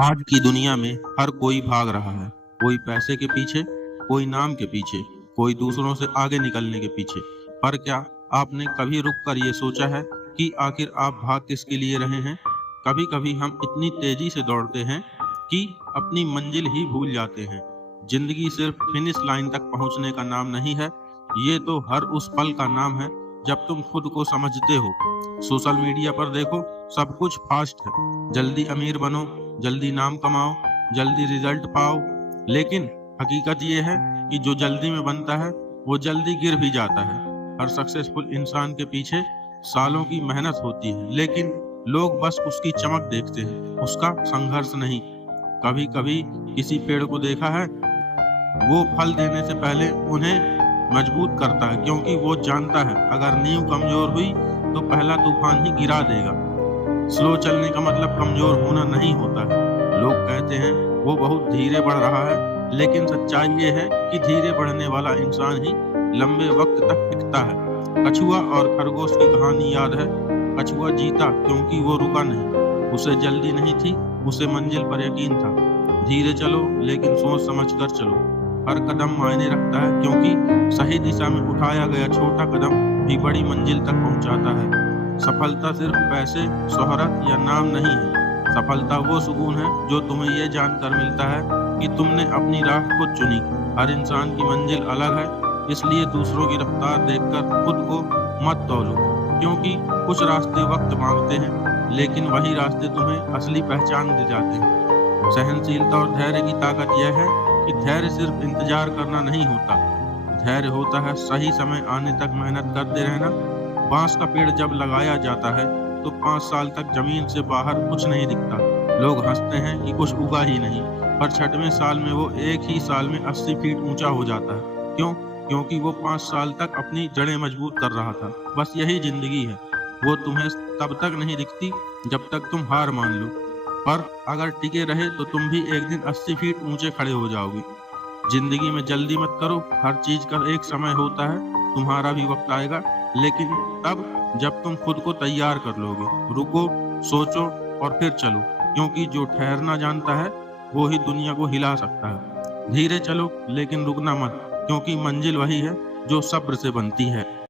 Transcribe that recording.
आज की दुनिया में हर कोई भाग रहा है। कोई पैसे के पीछे, कोई नाम के पीछे, कोई दूसरों से आगे निकलने के पीछे। पर क्या आपने कभी रुक कर ये सोचा है कि आखिर आप भाग किसके लिए रहे हैं? कभी कभी हम इतनी तेजी से दौड़ते हैं कि अपनी मंजिल ही भूल जाते हैं। जिंदगी सिर्फ फिनिश लाइन तक पहुंचने का नाम नहीं है, ये तो हर उस पल का नाम है जब तुम खुद को समझते हो। सोशल मीडिया पर देखो, सब कुछ फास्ट है। जल्दी अमीर बनो, जल्दी नाम कमाओ, जल्दी रिजल्ट पाओ। लेकिन हकीकत ये है कि जो जल्दी में बनता है वो जल्दी गिर भी जाता है। हर सक्सेसफुल इंसान के पीछे सालों की मेहनत होती है, लेकिन लोग बस उसकी चमक देखते हैं, उसका संघर्ष नहीं। कभी कभी किसी पेड़ को देखा है, वो फल देने से पहले उन्हें मजबूत करता है, क्योंकि वो जानता है अगर नींव कमजोर हुई तो पहला तूफान ही गिरा देगा। स्लो चलने का मतलब कमजोर होना नहीं होता है। लोग कहते हैं वो बहुत धीरे बढ़ रहा है, लेकिन सच्चाई ये है कि धीरे बढ़ने वाला इंसान ही लंबे वक्त तक टिकता है। कछुआ और खरगोश की कहानी याद है। कछुआ जीता क्योंकि वो रुका नहीं। उसे जल्दी नहीं थी, उसे मंजिल पर यकीन था। धीरे चलो, लेकिन सोच समझ कर चलो। हर कदम मायने रखता है, क्योंकि सही दिशा में उठाया गया छोटा कदम भी बड़ी मंजिल तक पहुंचाता है। सफलता सिर्फ पैसे, शोहरत या नाम नहीं है। सफलता वो सुकून है जो तुम्हें ये जानकर मिलता है कि तुमने अपनी राह खुद चुनी। हर इंसान की मंजिल अलग है, इसलिए दूसरों की रफ्तार देखकर खुद को मत तौलो, क्योंकि कुछ रास्ते वक्त मांगते हैं, लेकिन वही रास्ते तुम्हें असली पहचान दे जाते हैं। सहनशीलता और धैर्य की ताकत यह है कि धैर्य सिर्फ इंतजार करना नहीं होता। धैर्य होता है सही समय आने तक मेहनत करते रहना। बांस का पेड़ जब लगाया जाता है तो 5 साल तक जमीन से बाहर कुछ नहीं दिखता। लोग हंसते हैं कि कुछ उगा ही नहीं, पर 6वें साल में वो एक ही साल में 80 फीट ऊंचा हो जाता है। क्यों? क्योंकि वो 5 साल तक अपनी जड़ें मजबूत कर रहा था। बस यही जिंदगी है। वो तुम्हें तब तक नहीं दिखती जब तक तुम हार मान लो, पर अगर टिके रहे तो तुम भी एक दिन 80 फीट ऊंचे खड़े हो जाओगे। जिंदगी में जल्दी मत करो, हर चीज का एक समय होता है। तुम्हारा भी वक्त आएगा, लेकिन तब जब तुम खुद को तैयार कर लोगे। रुको, सोचो और फिर चलो, क्योंकि जो ठहरना जानता है वो ही दुनिया को हिला सकता है। धीरे चलो, लेकिन रुकना मत, क्योंकि मंजिल वही है जो सब्र से बनती है।